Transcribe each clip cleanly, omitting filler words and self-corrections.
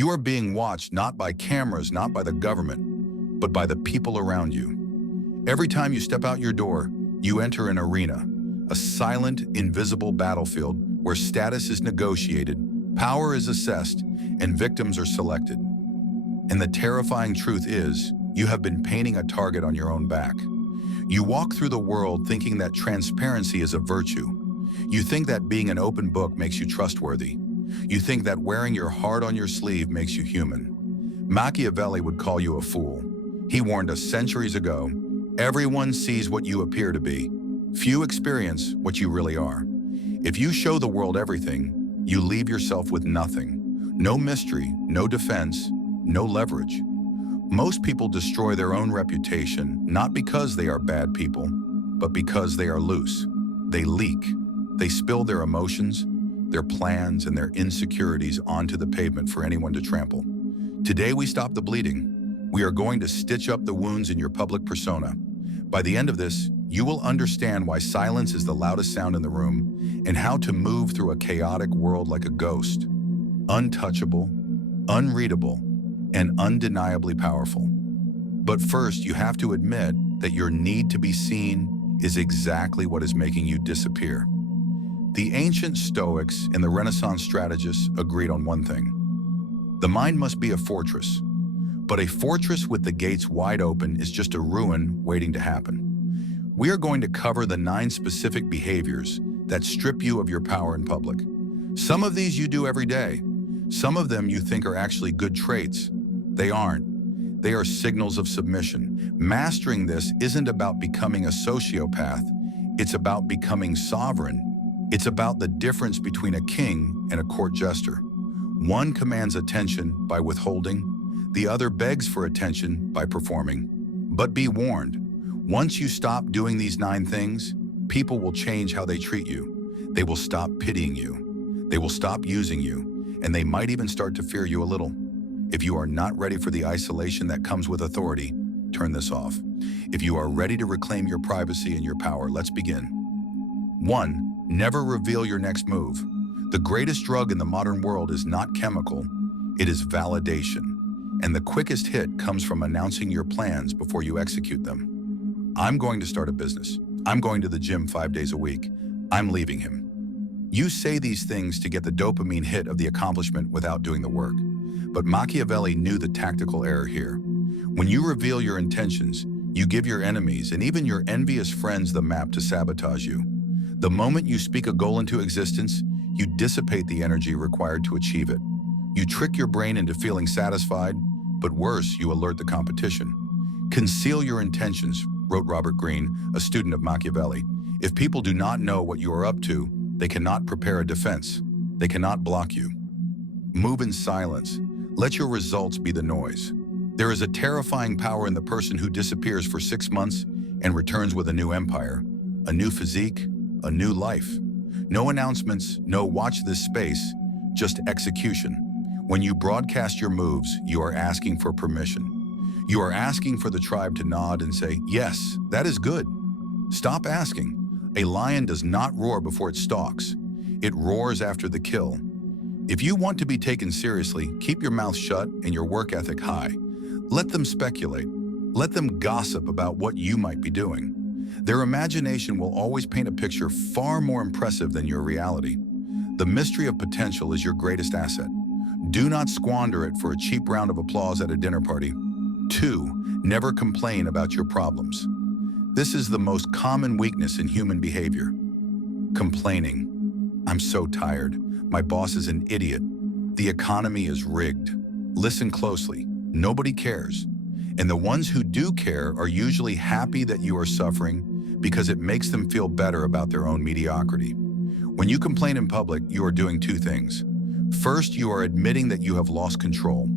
You are being watched not by cameras, not by the government, but by the people around you. Every time you step out your door, you enter an arena, a silent, invisible battlefield where status is negotiated, power is assessed, and victims are selected. And the terrifying truth is, you have been painting a target on your own back. You walk through the world thinking that transparency is a virtue. You think that being an open book makes you trustworthy. You think that wearing your heart on your sleeve makes you human. Machiavelli would call you a fool. He warned us centuries ago, everyone sees what you appear to be. Few experience what you really are. If you show the world everything, you leave yourself with nothing. No mystery, no defense, no leverage. Most people destroy their own reputation, not because they are bad people, but because they are loose. They leak. They spill their emotions, their plans, and their insecurities onto the pavement for anyone to trample. Today we stop the bleeding. We are going to stitch up the wounds in your public persona. By the end of this, you will understand why silence is the loudest sound in the room and how to move through a chaotic world like a ghost. Untouchable, unreadable, and undeniably powerful. But first, you have to admit that your need to be seen is exactly what is making you disappear. The ancient Stoics and the Renaissance strategists agreed on one thing. The mind must be a fortress, but a fortress with the gates wide open is just a ruin waiting to happen. We are going to cover the 9 specific behaviors that strip you of your power in public. Some of these you do every day. Some of them you think are actually good traits. They aren't. They are signals of submission. Mastering this isn't about becoming a sociopath. It's about becoming sovereign. It's about the difference between a king and a court jester. One commands attention by withholding. The other begs for attention by performing. But be warned, once you stop doing these 9 things, people will change how they treat you. They will stop pitying you. They will stop using you, and they might even start to fear you a little. If you are not ready for the isolation that comes with authority, turn this off. If you are ready to reclaim your privacy and your power, let's begin. 1. Never reveal your next move. The greatest drug in the modern world is not chemical, it is validation. And the quickest hit comes from announcing your plans before you execute them. I'm going to start a business. I'm going to the gym 5 days a week. I'm leaving him. You say these things to get the dopamine hit of the accomplishment without doing the work. But Machiavelli knew the tactical error here. When you reveal your intentions, you give your enemies and even your envious friends the map to sabotage you. The moment you speak a goal into existence, you dissipate the energy required to achieve it. You trick your brain into feeling satisfied, but worse, you alert the competition. Conceal your intentions, wrote Robert Greene, a student of Machiavelli. If people do not know what you are up to, they cannot prepare a defense. They cannot block you. Move in silence. Let your results be the noise. There is a terrifying power in the person who disappears for 6 months and returns with a new empire, a new physique, a new life. No announcements, no watch this space, just execution. When you broadcast your moves, you are asking for permission. You are asking for the tribe to nod and say, yes, that is good. Stop asking. A lion does not roar before it stalks. It roars after the kill. If you want to be taken seriously, keep your mouth shut and your work ethic high. Let them speculate. Let them gossip about what you might be doing. Their imagination will always paint a picture far more impressive than your reality. The mystery of potential is your greatest asset. Do not squander it for a cheap round of applause at a dinner party. 2. Never complain about your problems. This is the most common weakness in human behavior. Complaining. I'm so tired. My boss is an idiot. The economy is rigged. Listen closely. Nobody cares. And the ones who do care are usually happy that you are suffering because it makes them feel better about their own mediocrity. When you complain in public, you are doing 2 things. First, you are admitting that you have lost control.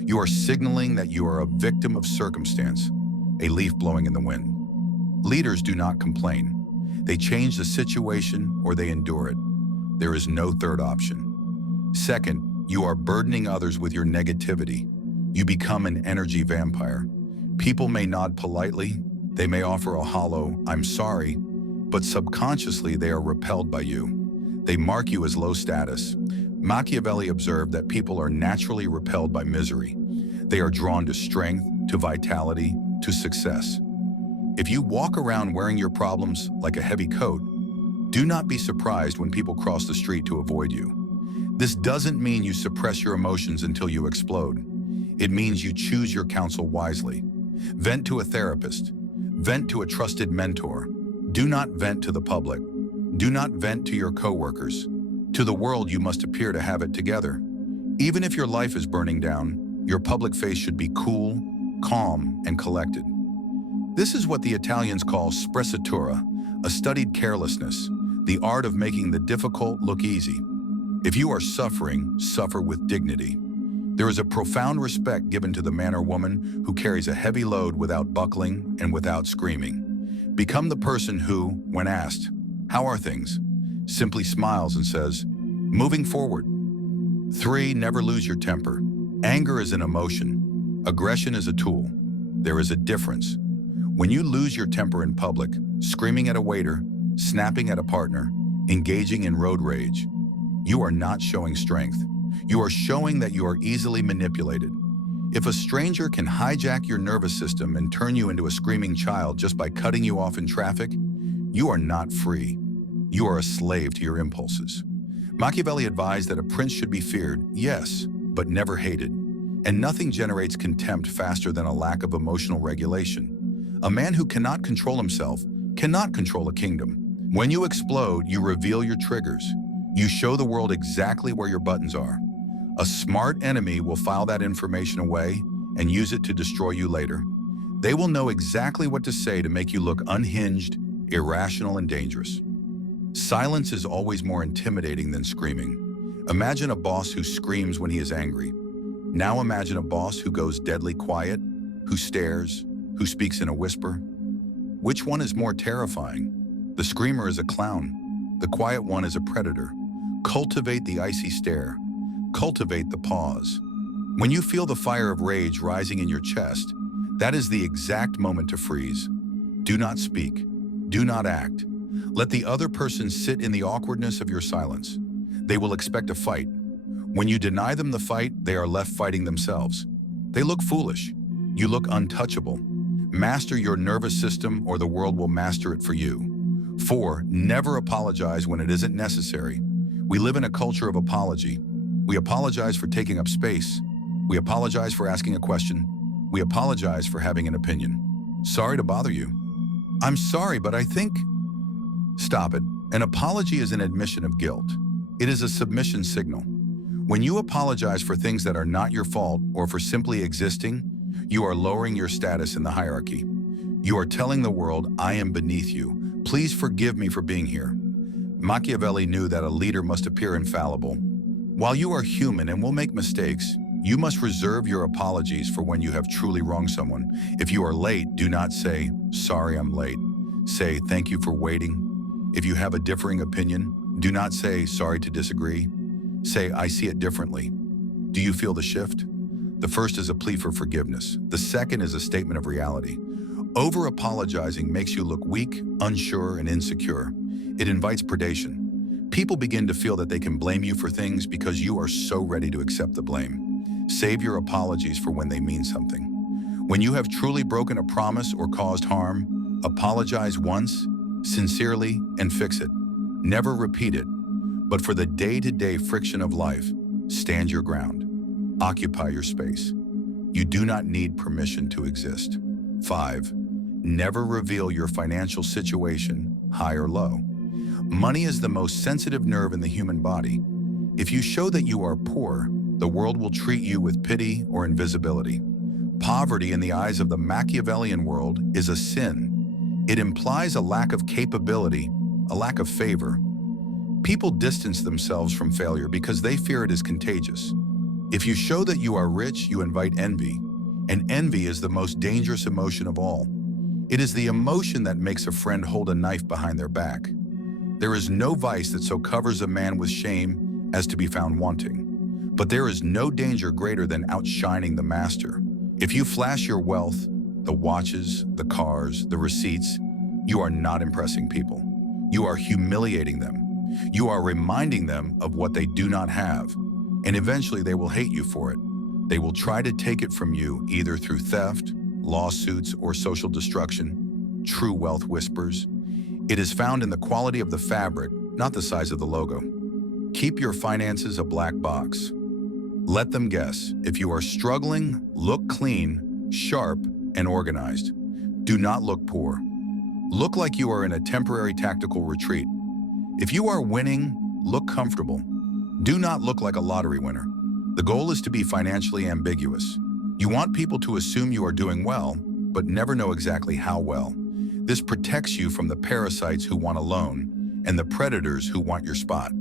You are signaling that you are a victim of circumstance, a leaf blowing in the wind. Leaders do not complain. They change the situation or they endure it. There is no third option. Second, you are burdening others with your negativity. You become an energy vampire. People may nod politely, they may offer a hollow, I'm sorry, but subconsciously they are repelled by you. They mark you as low status. Machiavelli observed that people are naturally repelled by misery. They are drawn to strength, to vitality, to success. If you walk around wearing your problems like a heavy coat, do not be surprised when people cross the street to avoid you. This doesn't mean you suppress your emotions until you explode. It means you choose your counsel wisely. Vent to a therapist. Vent to a trusted mentor. Do not vent to the public. Do not vent to your coworkers. To the world, you must appear to have it together. Even if your life is burning down, your public face should be cool, calm, and collected. This is what the Italians call sprezzatura, a studied carelessness, the art of making the difficult look easy. If you are suffering, suffer with dignity. There is a profound respect given to the man or woman who carries a heavy load without buckling and without screaming. Become the person who, when asked, "How are things?" simply smiles and says, "Moving forward." 3. Never lose your temper. Anger is an emotion. Aggression is a tool. There is a difference. When you lose your temper in public, screaming at a waiter, snapping at a partner, engaging in road rage, you are not showing strength. You are showing that you are easily manipulated. If a stranger can hijack your nervous system and turn you into a screaming child just by cutting you off in traffic, you are not free. You are a slave to your impulses. Machiavelli advised that a prince should be feared, yes, but never hated. And nothing generates contempt faster than a lack of emotional regulation. A man who cannot control himself cannot control a kingdom. When you explode, you reveal your triggers. You show the world exactly where your buttons are. A smart enemy will file that information away and use it to destroy you later. They will know exactly what to say to make you look unhinged, irrational, and dangerous. Silence is always more intimidating than screaming. Imagine a boss who screams when he is angry. Now imagine a boss who goes deadly quiet, who stares, who speaks in a whisper. Which one is more terrifying? The screamer is a clown. The quiet one is a predator. Cultivate the icy stare. Cultivate the pause. When you feel the fire of rage rising in your chest, that is the exact moment to freeze. Do not speak. Do not act. Let the other person sit in the awkwardness of your silence. They will expect a fight. When you deny them the fight, they are left fighting themselves. They look foolish. You look untouchable. Master your nervous system or the world will master it for you. 4. Never apologize when it isn't necessary. We live in a culture of apology. We apologize for taking up space. We apologize for asking a question. We apologize for having an opinion. Sorry to bother you. I'm sorry, but I think... Stop it. An apology is an admission of guilt. It is a submission signal. When you apologize for things that are not your fault or for simply existing, you are lowering your status in the hierarchy. You are telling the world, I am beneath you. Please forgive me for being here. Machiavelli knew that a leader must appear infallible. While you are human and will make mistakes, you must reserve your apologies for when you have truly wronged someone. If you are late, do not say, sorry, I'm late. Say, thank you for waiting. If you have a differing opinion, do not say, sorry to disagree. Say, I see it differently. Do you feel the shift? The first is a plea for forgiveness. The second is a statement of reality. Over-apologizing makes you look weak, unsure, and insecure. It invites predation. People begin to feel that they can blame you for things because you are so ready to accept the blame. Save your apologies for when they mean something. When you have truly broken a promise or caused harm, apologize once, sincerely, and fix it. Never repeat it. But for the day-to-day friction of life, stand your ground. Occupy your space. You do not need permission to exist. 5. Never reveal your financial situation, high or low. Money is the most sensitive nerve in the human body. If you show that you are poor, the world will treat you with pity or invisibility. Poverty in the eyes of the Machiavellian world is a sin. It implies a lack of capability, a lack of favor. People distance themselves from failure because they fear it is contagious. If you show that you are rich, you invite envy. And envy is the most dangerous emotion of all. It is the emotion that makes a friend hold a knife behind their back. There is no vice that so covers a man with shame as to be found wanting. But there is no danger greater than outshining the master. If you flash your wealth, the watches, the cars, the receipts, you are not impressing people. You are humiliating them. You are reminding them of what they do not have. And eventually they will hate you for it. They will try to take it from you either through theft, lawsuits, or social destruction. True wealth whispers. It is found in the quality of the fabric, not the size of the logo. Keep your finances a black box. Let them guess. If you are struggling, look clean, sharp, and organized. Do not look poor. Look like you are in a temporary tactical retreat. If you are winning, look comfortable. Do not look like a lottery winner. The goal is to be financially ambiguous. You want people to assume you are doing well, but never know exactly how well. This protects you from the parasites who want a loan and the predators who want your spot.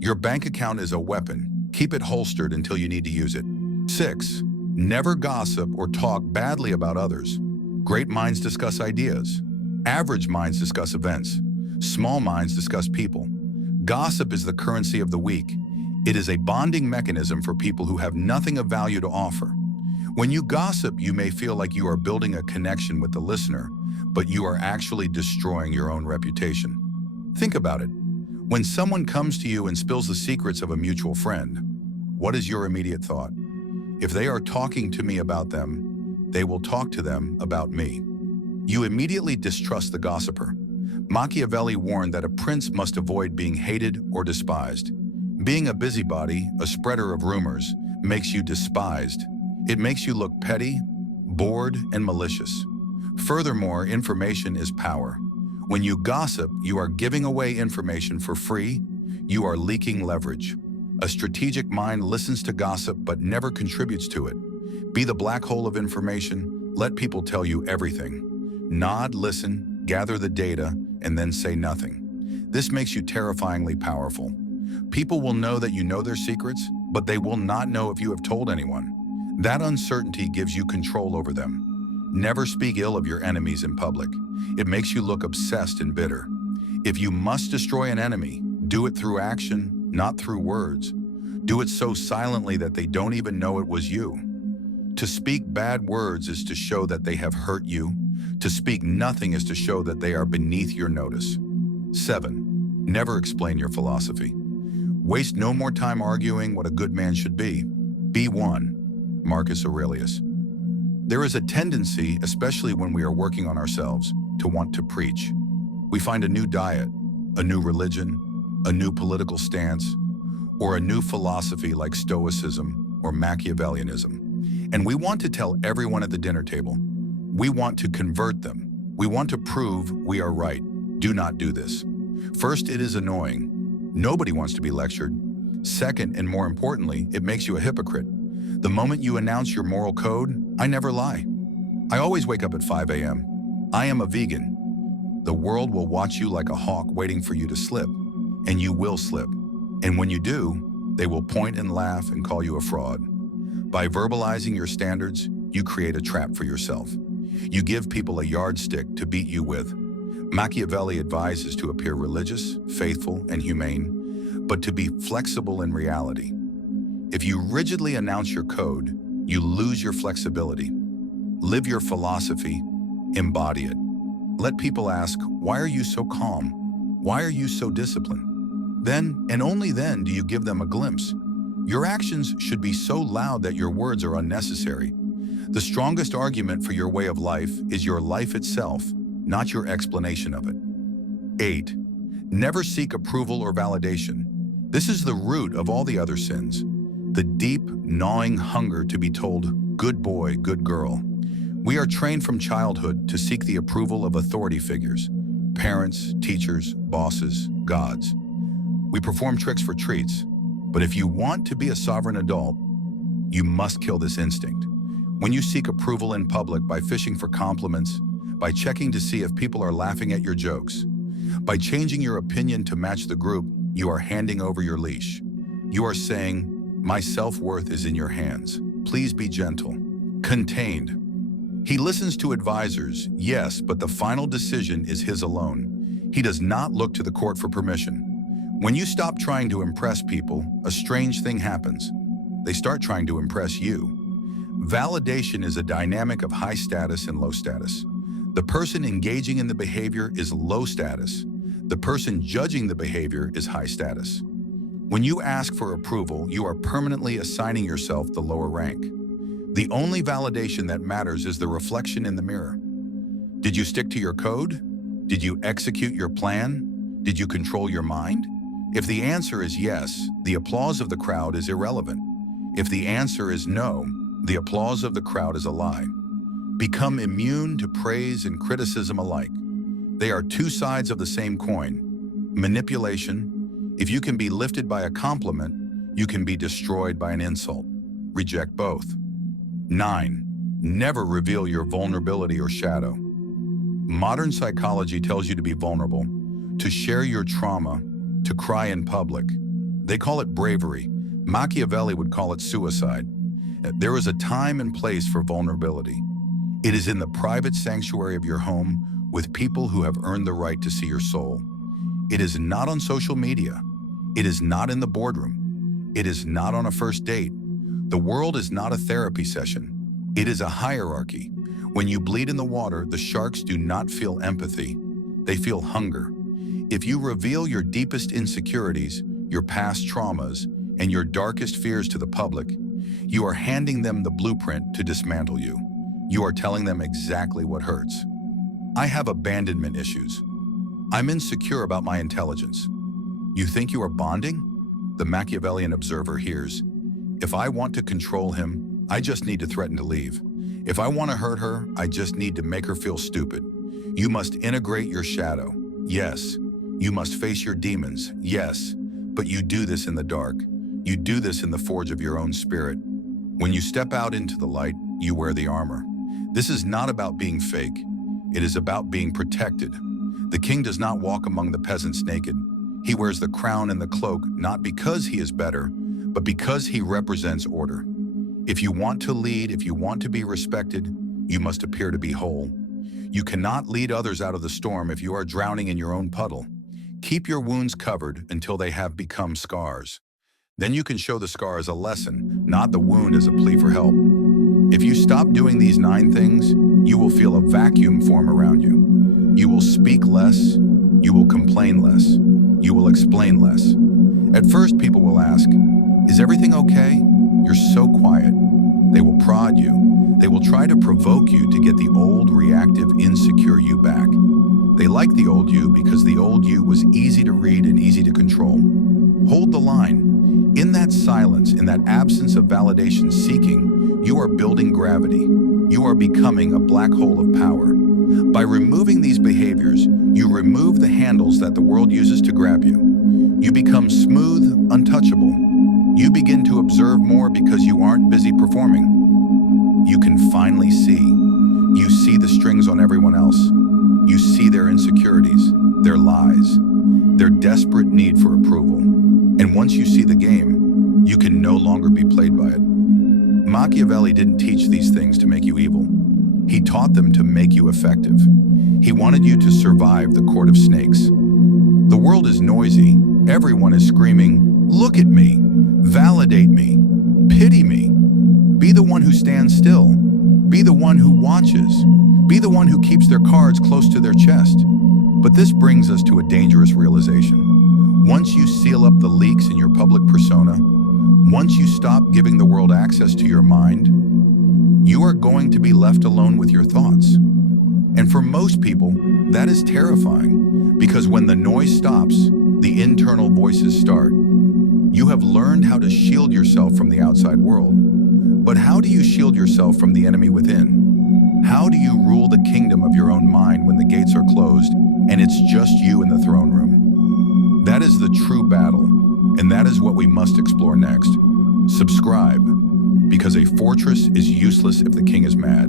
Your bank account is a weapon. Keep it holstered until you need to use it. 6. Never gossip or talk badly about others. Great minds discuss ideas. Average minds discuss events. Small minds discuss people. Gossip is the currency of the weak. It is a bonding mechanism for people who have nothing of value to offer. When you gossip, you may feel like you are building a connection with the listener, but you are actually destroying your own reputation. Think about it. When someone comes to you and spills the secrets of a mutual friend, what is your immediate thought? If they are talking to me about them, they will talk to them about me. You immediately distrust the gossiper. Machiavelli warned that a prince must avoid being hated or despised. Being a busybody, a spreader of rumors, makes you despised. It makes you look petty, bored, and malicious. Furthermore, information is power. When you gossip, you are giving away information for free. You are leaking leverage. A strategic mind listens to gossip but never contributes to it. Be the black hole of information. Let people tell you everything. Nod, listen, gather the data, and then say nothing. This makes you terrifyingly powerful. People will know that you know their secrets, but they will not know if you have told anyone. That uncertainty gives you control over them. Never speak ill of your enemies in public. It makes you look obsessed and bitter. If you must destroy an enemy, do it through action, not through words. Do it so silently that they don't even know it was you. To speak bad words is to show that they have hurt you. To speak nothing is to show that they are beneath your notice. 7. Never explain your philosophy. Waste no more time arguing what a good man should be. Be one. Marcus Aurelius. There is a tendency, especially when we are working on ourselves, to want to preach. We find a new diet, a new religion, a new political stance, or a new philosophy like Stoicism or Machiavellianism. And we want to tell everyone at the dinner table. We want to convert them. We want to prove we are right. Do not do this. First, it is annoying. Nobody wants to be lectured. Second, and more importantly, it makes you a hypocrite. The moment you announce your moral code, I never lie. I always wake up at 5 a.m. I am a vegan. The world will watch you like a hawk waiting for you to slip, and you will slip. And when you do, they will point and laugh and call you a fraud. By verbalizing your standards, you create a trap for yourself. You give people a yardstick to beat you with. Machiavelli advises to appear religious, faithful, and humane, but to be flexible in reality. If you rigidly announce your code, you lose your flexibility. Live your philosophy, embody it. Let people ask, why are you so calm? Why are you so disciplined? Then, and only then, do you give them a glimpse. Your actions should be so loud that your words are unnecessary. The strongest argument for your way of life is your life itself, not your explanation of it. 8. Never seek approval or validation. This is the root of all the other sins. The deep, gnawing hunger to be told, good boy, good girl. We are trained from childhood to seek the approval of authority figures, parents, teachers, bosses, gods. We perform tricks for treats, but if you want to be a sovereign adult, you must kill this instinct. When you seek approval in public by fishing for compliments, by checking to see if people are laughing at your jokes, by changing your opinion to match the group, you are handing over your leash. You are saying, my self-worth is in your hands. Please be gentle. Contained. He listens to advisors, yes, but the final decision is his alone. He does not look to the court for permission. When you stop trying to impress people, a strange thing happens. They start trying to impress you. Validation is a dynamic of high status and low status. The person engaging in the behavior is low status. The person judging the behavior is high status. When you ask for approval, you are permanently assigning yourself the lower rank. The only validation that matters is the reflection in the mirror. Did you stick to your code? Did you execute your plan? Did you control your mind? If the answer is yes, the applause of the crowd is irrelevant. If the answer is no, the applause of the crowd is a lie. Become immune to praise and criticism alike. They are two sides of the same coin. Manipulation. If you can be lifted by a compliment, you can be destroyed by an insult. Reject both. 9. Never reveal your vulnerability or shadow. Modern psychology tells you to be vulnerable, to share your trauma, to cry in public. They call it bravery. Machiaveli would call it suicide. There is a time and place for vulnerability. It is in the private sanctuary of your home with people who have earned the right to see your soul. It is not on social media. It is not in the boardroom. It is not on a first date. The world is not a therapy session. It is a hierarchy. When you bleed in the water, the sharks do not feel empathy. They feel hunger. If you reveal your deepest insecurities, your past traumas, and your darkest fears to the public, you are handing them the blueprint to dismantle you. You are telling them exactly what hurts. I have abandonment issues. I'm insecure about my intelligence. You think you are bonding? The Machiavellian observer hears. If I want to control him, I just need to threaten to leave. If I want to hurt her, I just need to make her feel stupid. You must integrate your shadow. Yes. You must face your demons. Yes. But you do this in the dark. You do this in the forge of your own spirit. When you step out into the light, you wear the armor. This is not about being fake. It is about being protected. The king does not walk among the peasants naked. He wears the crown and the cloak not because he is better, but because he represents order. If you want to lead, if you want to be respected, you must appear to be whole. You cannot lead others out of the storm if you are drowning in your own puddle. Keep your wounds covered until they have become scars. Then you can show the scar as a lesson, not the wound as a plea for help. If you stop doing these 9 things, you will feel a vacuum form around you. You will speak less, you will complain less, you will explain less. At first, people will ask, "Is everything okay? You're so quiet." They will prod you. They will try to provoke you to get the old, reactive, insecure you back. They like the old you because the old you was easy to read and easy to control. Hold the line. In that silence, in that absence of validation seeking, you are building gravity. You are becoming a black hole of power. By removing these behaviors, you remove the handles that the world uses to grab you. You become smooth, untouchable. You begin to observe more because you aren't busy performing. You can finally see. You see the strings on everyone else. You see their insecurities, their lies, their desperate need for approval. And once you see the game, you can no longer be played by it. Machiavelli didn't teach these things to make you evil. He taught them to make you effective. He wanted you to survive the court of snakes. The world is noisy. Everyone is screaming, "Look at me, validate me, pity me." Be the one who stands still. Be the one who watches. Be the one who keeps their cards close to their chest. But this brings us to a dangerous realization. Once you seal up the leaks in your public persona, once you stop giving the world access to your mind, you are going to be left alone with your thoughts. And for most people, that is terrifying, because when the noise stops, the internal voices start. You have learned how to shield yourself from the outside world. But how do you shield yourself from the enemy within? How do you rule the kingdom of your own mind when the gates are closed and it's just you in the throne room? That is the true battle, and that is what we must explore next. Subscribe, because a fortress is useless if the king is mad.